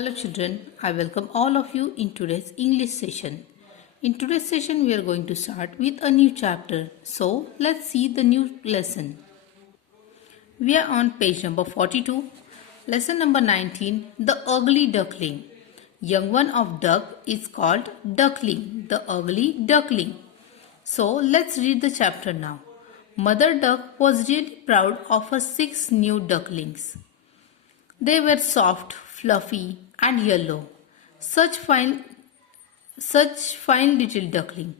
Hello children, I welcome all of you in today's English session. In today's session we are going to start with a new chapter. So let's see the new lesson. We are on page number 42. Lesson number 19, The Ugly Duckling. Young one of duck is called Duckling, the ugly duckling. So let's read the chapter now. Mother duck was really proud of her 6 new ducklings. They were soft, fluffy, and yellow. Such fine little duckling.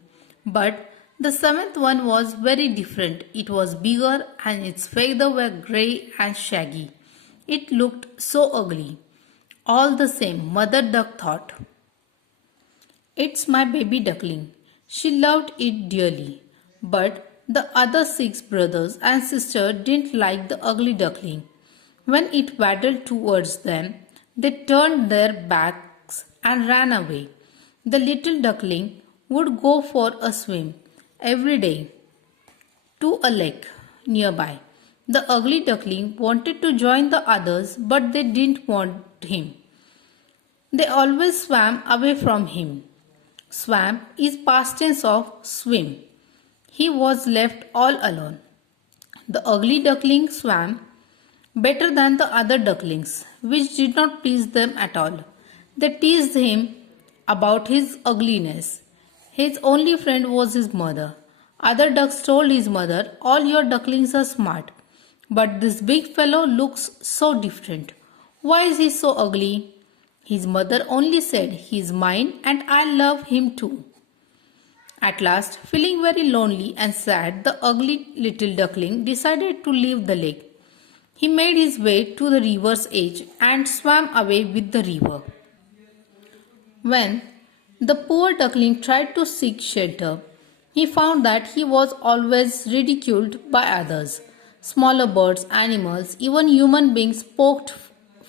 But the 7th one was very different. It was bigger and its feathers were grey and shaggy. It looked so ugly. All the same, Mother Duck thought, "It's my baby duckling." She loved it dearly. But the other 6 brothers and sisters didn't like the ugly duckling. When it waddled towards them, they turned their backs and ran away. The little duckling would go for a swim every day to a lake nearby. The ugly duckling wanted to join the others, but they didn't want him. They always swam away from him. Swam is past tense of swim. He was left all alone. The ugly duckling swam better than the other ducklings, which did not please them at all. They teased him about his ugliness. His only friend was his mother. Other ducks told his mother, "All your ducklings are smart, but this big fellow looks so different. Why is he so ugly?" His mother only said, "He is mine and I love him too." At last, feeling very lonely and sad, the ugly little duckling decided to leave the lake. He made his way to the river's edge and swam away with the river. When the poor duckling tried to seek shelter, he found that he was always ridiculed by others. Smaller birds, animals, even human beings poked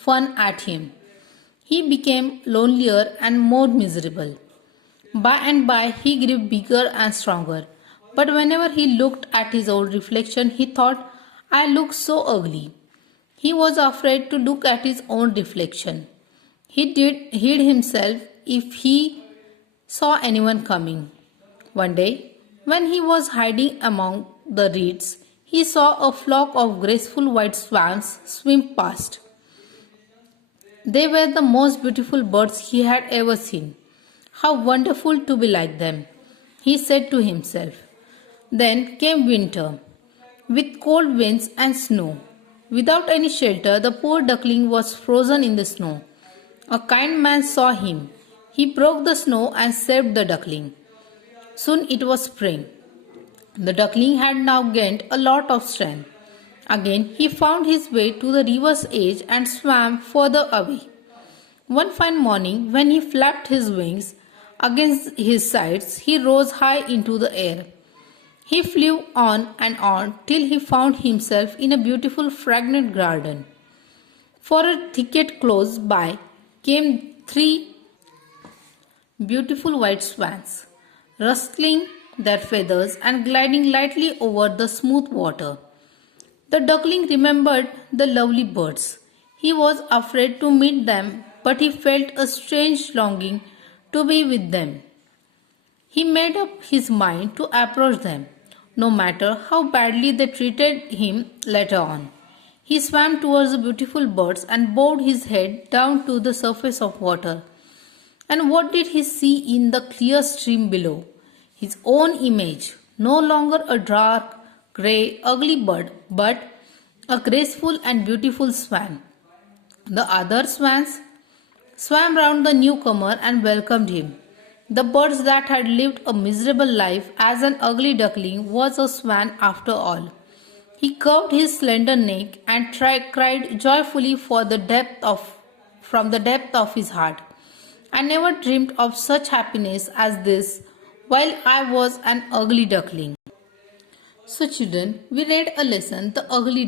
fun at him. He became lonelier and more miserable. By and by, he grew bigger and stronger. But whenever he looked at his own reflection, he thought, "I look so ugly." He was afraid to look at his own reflection. He hid himself if he saw anyone coming. One day, when he was hiding among the reeds, he saw a flock of graceful white swans swim past. They were the most beautiful birds he had ever seen. How wonderful to be like them, he said to himself. Then came winter, with cold winds and snow. Without any shelter, the poor duckling was frozen in the snow. A kind man saw him. He broke the snow and saved the duckling. Soon it was spring. The duckling had now gained a lot of strength. Again he found his way to the river's edge and swam further away. One fine morning, when he flapped his wings against his sides, he rose high into the air. He flew on and on till he found himself in a beautiful fragrant garden. For a thicket close by came 3 beautiful white swans, rustling their feathers and gliding lightly over the smooth water. The duckling remembered the lovely birds. He was afraid to meet them, but he felt a strange longing to be with them. He made up his mind to approach them, no matter how badly they treated him later on. He swam towards the beautiful birds and bowed his head down to the surface of water. And what did he see in the clear stream below? His own image, no longer a dark, grey, ugly bird, but a graceful and beautiful swan. The other swans swam round the newcomer and welcomed him. The bird that had lived a miserable life as an ugly duckling was a swan after all. He curved his slender neck and cried joyfully from the depth of his heart. "I never dreamed of such happiness as this while I was an ugly duckling." So children, we read a lesson, The Ugly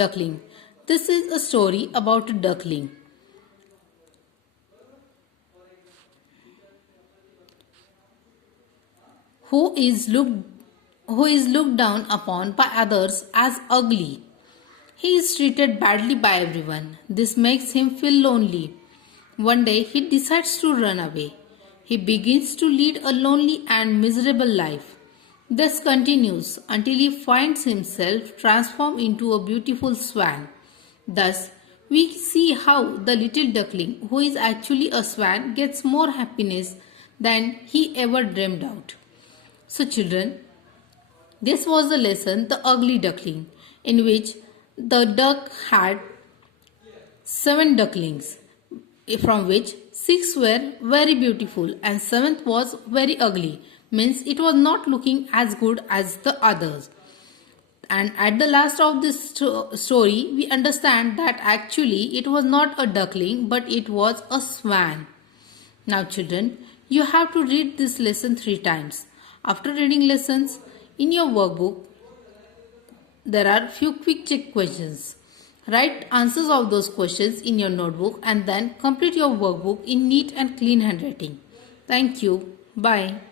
Duckling. This is a story about a duckling who is looked down upon by others as ugly. He is treated badly by everyone. This makes him feel lonely. One day he decides to run away. He begins to lead a lonely and miserable life. This continues until he finds himself transformed into a beautiful swan. Thus, we see how the little duckling, who is actually a swan, gets more happiness than he ever dreamed out. So, children, this was the lesson, The Ugly Duckling, in which the duck had 7 ducklings, from which 6 were very beautiful and 7th was very ugly, means it was not looking as good as the others. And at the last of this story, we understand that actually it was not a duckling but it was a swan. Now, children, you have to read this lesson 3 times. After reading lessons, in your workbook, there are few quick check questions. Write answers of those questions in your notebook and then complete your workbook in neat and clean handwriting. Thank you. Bye.